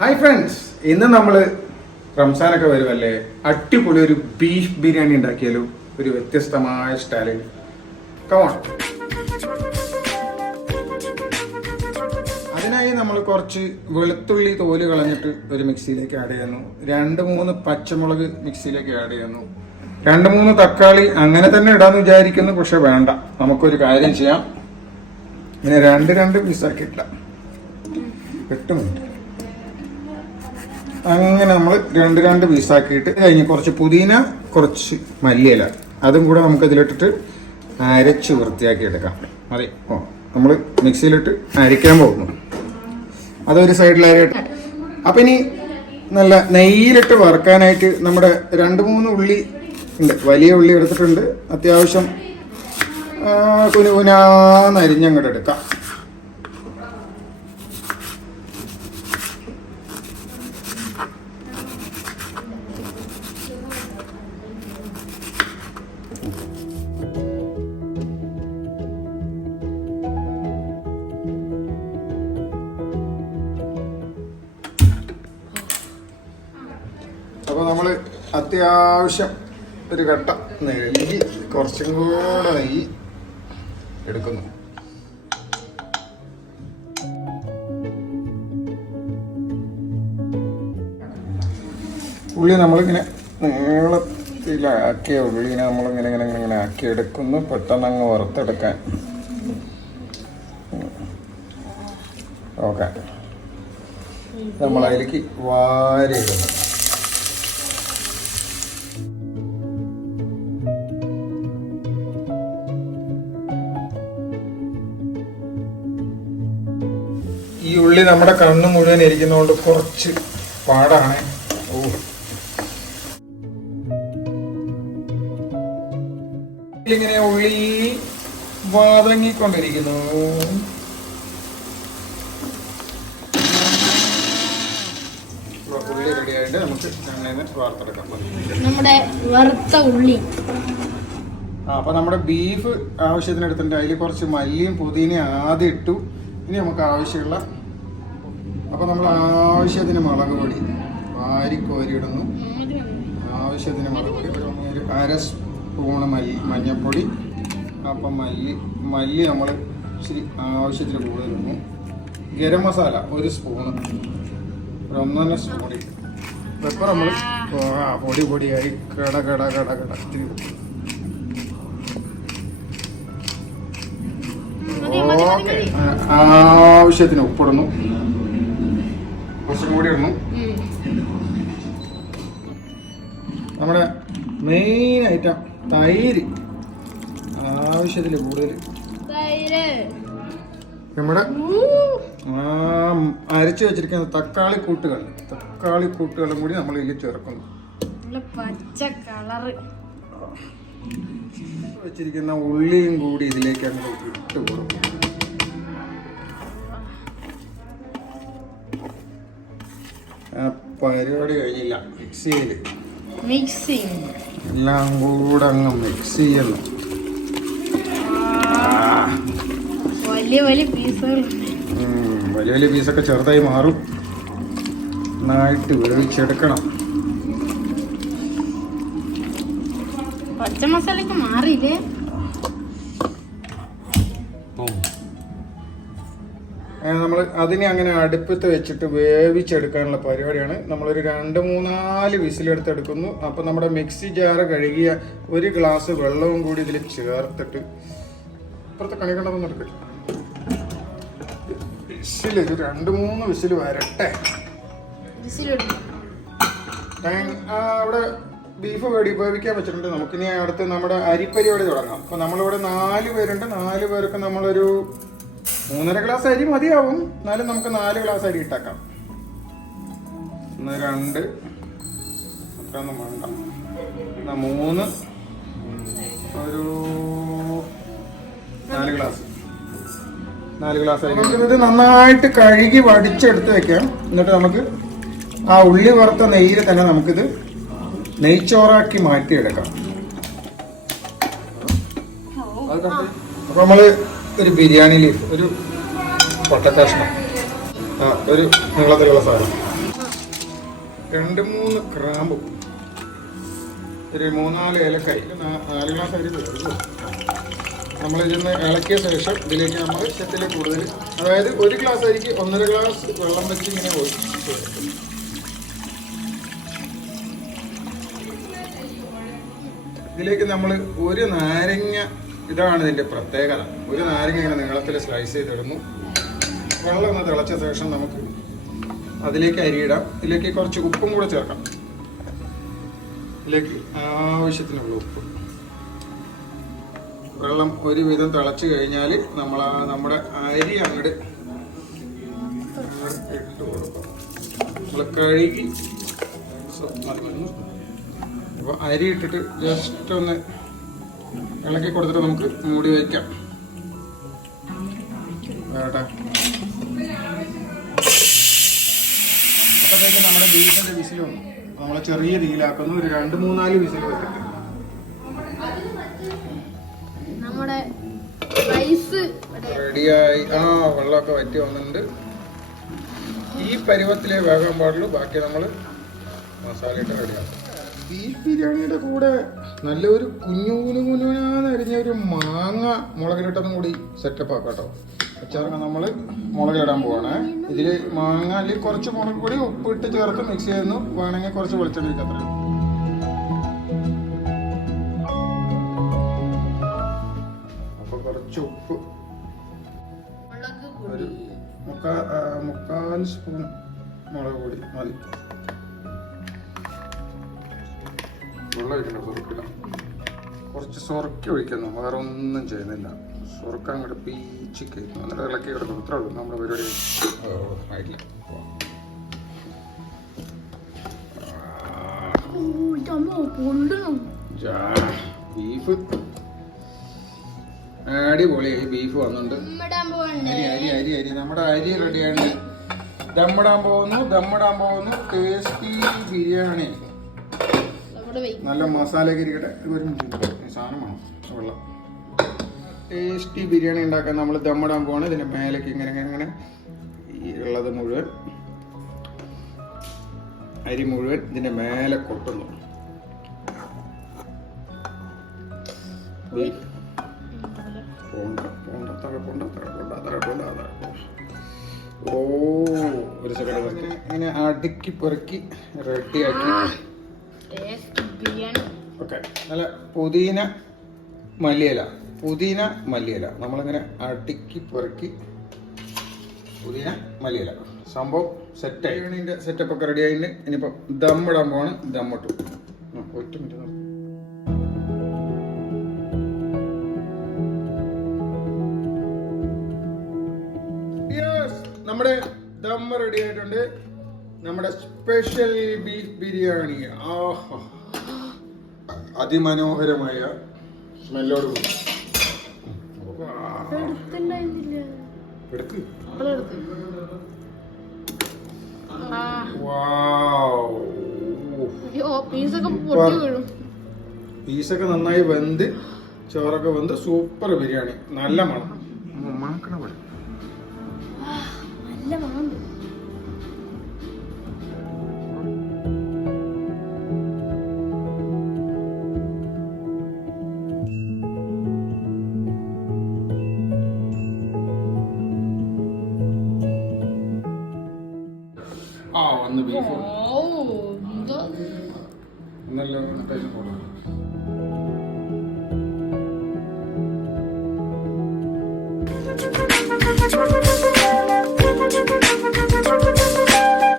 Hi friends, ഇന്ന് നമ്മൾ റംസാനൊക്കെ വരുമല്ലേ, അടിപൊളി ഒരു ബീഫ് ബിരിയാണി ഉണ്ടാക്കിയാലോ, ഒരു വ്യത്യസ്തമായ സ്റ്റൈലിൽ. കമോൺ. അതിനായി നമ്മൾ കുറച്ച് വെളുത്തുള്ളി തോല് കളഞ്ഞിട്ട് ഒരു മിക്സിയിലേക്ക് ആഡ് ചെയ്യുന്നു. 2-3 പച്ചമുളക് മിക്സിയിലേക്ക് ആഡ് ചെയ്യുന്നു. 2-3 തക്കാളി അങ്ങനെ തന്നെ ഇടാന്ന് വിചാരിക്കുന്നു, പക്ഷെ വേണ്ട, നമുക്കൊരു കാര്യം ചെയ്യാം. ഇങ്ങനെ 2 പീസാക്കി ഇട്ടാം. 8 മിനിറ്റ് അങ്ങനെ നമ്മൾ 2 പീസാക്കിയിട്ട് കഴിഞ്ഞ് കുറച്ച് പുതിന, കുറച്ച് മല്ലിയില, അതും കൂടെ നമുക്ക് ഇതിലിട്ടിട്ട് അരച്ച് വൃത്തിയാക്കി എടുക്കാം. മതി. നമ്മൾ മിക്സിയിലിട്ട് അരയ്ക്കാൻ പോകുന്നു. അതൊരു സൈഡിലായിട്ട്. അപ്പം ഇനി നല്ല നെയ്യിലിട്ട് വറുക്കാനായിട്ട് നമ്മുടെ 2-3 ഉള്ളി ഉണ്ട്. വലിയ ഉള്ളി എടുത്തിട്ടുണ്ട്. അത്യാവശ്യം കുനുകുനാന്ന് അരിഞ്ഞങ്ങോട്ട് എടുക്കാം. അപ്പോൾ നമ്മൾ അത്യാവശ്യം ഒരു കട്ട നെയ്യ്, കുറച്ചും കൂടെ നെയ്യ് എടുക്കുന്നു. ഉള്ളി നമ്മളിങ്ങനെ നീളത്തിലാക്കിയ ഉള്ളിനെ നമ്മളിങ്ങനെ ഇങ്ങനെ ഇങ്ങനെ ഇങ്ങനെ ആക്കി എടുക്കുന്നു, പെട്ടെന്ന് അങ്ങ് വറുത്തെടുക്കാൻ. ഓക്കെ, നമ്മളതിലേക്ക് വാരി ഇടുന്നു. ഈ ഉള്ളി നമ്മുടെ കണ്ണ് മുഴുവൻ ഇരിക്കുന്നതുകൊണ്ട് കുറച്ച് പാടാണ്. ഇങ്ങനെ ഉള്ളി വാതങ്ങിക്കൊണ്ടിരിക്കുന്നു. ഉള്ളി റെഡിയായിട്ട് നമുക്ക് എണ്ണയിൽ നിന്ന് വാർത്തെടുക്കാം. നമ്മുടെ വറുത്ത ഉള്ളി. അപ്പൊ നമ്മുടെ ബീഫ് ആവശ്യത്തിന് എടുത്തിട്ടുണ്ട്. അതിൽ കുറച്ച് മല്ലിയും പുതിനയും ആദ്യം ഇട്ടു. ഇനി നമുക്ക് ആവശ്യമുള്ള, അപ്പോൾ നമ്മൾ ആവശ്യത്തിന് മുളക് പൊടി വാരിക്കോരി ഇടുന്നു. ആവശ്യത്തിന് മുളക് പൊടി, ഒരു 1/2 സ്പൂണ് മഞ്ഞൾപ്പൊടി. അപ്പം മല്ലി നമ്മൾ ഇച്ചിരി ആവശ്യത്തിന് കൂടുതൽ ഇടുന്നു. ഗരം മസാല 1 സ്പൂണ്, ഒരു 1.5 സ്പൂൺ. പെപ്പർ നമ്മൾ പൊടിയായി കട ഇത്തിരി. ഓക്കെ, ആവശ്യത്തിന് ഉപ്പിടുന്നു. കുറച്ചും കൂടി ഇടുന്നു. നമ്മുടെ മെയിൻ ഐറ്റം തൈര്, ആവശ്യത്തിന് കൂടുതൽ. നമ്മുടെ അരച്ചു വെച്ചിരിക്കുന്ന തക്കാളി കൂട്ടുകളും കൂടി നമ്മൾ ഇതിൽ ചേർക്കുന്നു. പച്ച കളറ് വെച്ചിരിക്കുന്ന ഉള്ളിയും കൂടി ഇതിലേക്ക് അങ്ങ് ഇട്ട് കൊടുക്കും. പരിപാടി കഴിഞ്ഞില്ല. മിക്സിങ് എല്ലാം കൂടെ അങ്ങ് മിക്സ് ചെയ്യണം. വലിയ പീസുകൾ, വലിയ പീസൊക്കെ ചെറുതായി മാറും. നന്നായിട്ട് വേവിച്ചെടുക്കണം. പച്ച മസാലയ്ക്ക് മാറിയില്ലേ? നമ്മൾ അതിനെ അങ്ങനെ അടുപ്പത്ത് വെച്ചിട്ട് വേവിച്ചെടുക്കാനുള്ള പരിപാടിയാണ്. നമ്മളൊരു 2-3-4 വിസിലെടുത്തെടുക്കുന്നു. അപ്പം നമ്മുടെ മിക്സി ജാറ് കഴുകിയ 1 ഗ്ലാസ് വെള്ളവും കൂടി ഇതിൽ ചേർത്തിട്ട് ഇപ്പുറത്തെ കണിക്കണ്ടതൊന്നും എടുക്കില്ല. വിസിൽ 2-3 വിസിൽ വരട്ടെ. അവിടെ ബീഫ് വേവിക്കാൻ വെച്ചിട്ടുണ്ട്. നമുക്കിനി അടുത്ത് നമ്മുടെ അരിപ്പരിപാടി തുടങ്ങാം. അപ്പോൾ നമ്മളിവിടെ 4 പേരുണ്ട്. 4 പേർക്ക് നമ്മളൊരു 3.5 ഗ്ലാസ് അരി മതിയാവും. എന്നാലും നമുക്ക് 4 ഗ്ലാസ് അരി ഇട്ടാക്കാം. 1, 2, അത്രയൊന്നും വേണ്ട. 3, ഒരു 4 ഗ്ലാസ് അരി. ഇത് നന്നായിട്ട് കഴുകി വടിച്ചെടുത്ത് വെക്കാം. എന്നിട്ട് നമുക്ക് ആ ഉള്ളി വറുത്ത നെയ്യിൽ തന്നെ നമുക്കിത് നെയ്ച്ചോറാക്കി മാറ്റിയെടുക്കാം. അപ്പോൾ നമ്മൾ ഒരു ബിരിയാണി ലീഫ്, ഒരു പൊട്ടക്കഷ്ണം, ഒരു നീളത്തിലുള്ള സാധനം 2-3 ഗ്രാമ്പും, ഒരു 3-4 ഏലക്കായി, 4 ഗ്ലാസ് അരി തീർന്നു. നമ്മളിതൊന്ന് ഇളക്കിയ ശേഷം ഇതിലേക്ക് നമ്മൾ ചെത്തിൽ കൂടുതൽ, അതായത് 1 ഗ്ലാസ് അരിക്ക് 1.5 ഗ്ലാസ് വെള്ളം വെച്ച് ഇങ്ങനെ ഒഴിച്ച് വെക്കും. ഇതിലേക്ക് നമ്മൾ 1 നാരങ്ങ, ഇതാണ് ഇതിൻ്റെ പ്രത്യേകത, 1 നാരങ്ങ ഇങ്ങനെ നീളത്തിൽ സ്ലൈസ് ചെയ്തിടുന്നു. വെള്ളം ഒന്ന് തിളച്ച ശേഷം നമുക്ക് അതിലേക്ക് അരിയിടാം. ഇതിലേക്ക് കുറച്ച് ഉപ്പും കൂടെ ചേർക്കാം. ഇതിലേക്ക് ആവശ്യത്തിനുള്ള ഉപ്പ്. വെള്ളം ഒരുവിധം തിളച്ച് കഴിഞ്ഞാൽ നമ്മുടെ അരി അങ്ങോട്ട് ഇട്ട് കൊടുക്കാം. നമ്മൾ കഴുകി അപ്പോൾ അരി ഇട്ടിട്ട് ജസ്റ്റ് ഒന്ന് ഇളക്കി കൊടുത്തിട്ട് നമുക്ക് മൂടി വയ്ക്കാം. വേട്ടെ, അപ്പോഴത്തേക്ക് നമ്മുടെ ബീഫിൻ്റെ വിസിൽ വന്നു. നമ്മൾ ചെറിയ തീയിലാക്കുന്നു. ഒരു 2-3-4 വിസിൽ വെച്ചിട്ട് നമ്മുടെ റൈസ് റെഡിയായി. വെള്ളമൊക്കെ വറ്റി വന്നിട്ടുണ്ട്. ഈ പരുവത്തിലേ വേകാൻ പാടുള്ളൂ. ബാക്കി നമ്മൾ മസാല ഇട്ട് റെഡിയാക്കും. ബീഫ് ബിരിയാണിയുടെ കൂടെ നല്ലൊരു കുഞ്ഞുകുഞ്ഞാന്ന് അരിഞ്ഞ ഒരു മാങ്ങ മുളകിലിട്ടതും കൂടി സെറ്റപ്പ് ആക്കാം കേട്ടോ. അച്ചാറൊക്കെ നമ്മൾ മുളകിലിടാൻ പോവാണ്. ഇതിൽ മാങ്ങ അല്ലെങ്കിൽ കുറച്ച് മുളക് പൊടി ഉപ്പിട്ട് ചേർത്ത് മിക്സ് ചെയ്യുന്നു. വേണമെങ്കിൽ കുറച്ച് വെളിച്ചെണ്ണ അത്ര. അപ്പോൾ കുറച്ച് ഉപ്പ്, ഒരു 3/4 സ്പൂൺ മുളക് പൊടി മതി. വെള്ളം ഒഴിക്കണം, സുറുക്കിടാം. കുറച്ച് സുറുക്കി ഒഴിക്കുന്നു, വേറെ ഒന്നും ചെയ്യുന്നില്ല. സുറുക്ക അങ്ങോട്ട് പീച്ച് കയറ്റുന്നു, എന്നിട്ട് ഇളക്കി കിടക്കുന്നു. അത്രേ ഉള്ളൂ നമ്മുടെ പരിപാടി. ആയിട്ടില്ല. ബീഫ് അടിപൊളിയായി. ബീഫ് വന്നിട്ടുണ്ട്. അരി നമ്മുടെ അരി റെഡിയാണ്. ദമ്മിടാൻ പോകുന്നു. ടേസ്റ്റി ബിരിയാണി. നല്ല മസാലയൊക്കെ ഇരിക്കട്ടെ. ഒരു സാധനം വേണം, വെള്ളം. ടേസ്റ്റി ബിരിയാണി ഉണ്ടാക്കാൻ നമ്മൾ ദമ്മിടാൻ പോവാണ്. ഇതിൻ്റെ മേലേക്ക് ഇങ്ങനെ ഈ ഉള്ളത് മുഴുവൻ, അരി മുഴുവൻ ഇതിൻ്റെ മേലെ കൊട്ടുന്നു. ഒരു സെക്കൻഡ് ഇങ്ങനെ അടുക്കി പെറുക്കി റെഡിയാക്കി. ഓക്കെ, നല്ല പുതിന മല്ലിയില നമ്മളിങ്ങനെ അടുക്കി പെറുക്കി പുതിന മല്ലിയില സംഭവം സെറ്റായി. ഇതിൻ്റെ സെറ്റപ്പ് ഒക്കെ റെഡി ആയിട്ട് ഇനിയിപ്പോൾ ദമ്മിടാൻ പോവാണ്. ദമ്മിട്ടു. ഒറ്റ മിനിറ്റ്. നമ്മുടെ ദമ്മ് റെഡി ആയിട്ടുണ്ട്. നമ്മുടെ സ്പെഷ്യൽ ബീഫ് ബിരിയാണി. അതിമനോഹരമായ സ്മെല്ലോട് കൂടി. പീസൊക്കെ നന്നായി വെന്ത് ചോറൊക്കെ വെന്ത് സൂപ്പർ ബിരിയാണി. നല്ല മണം, മണക്കണ പോലെ. വന്ന് ബീഫ് നല്ല ടേസ്റ്റ് കൊടുക്കും.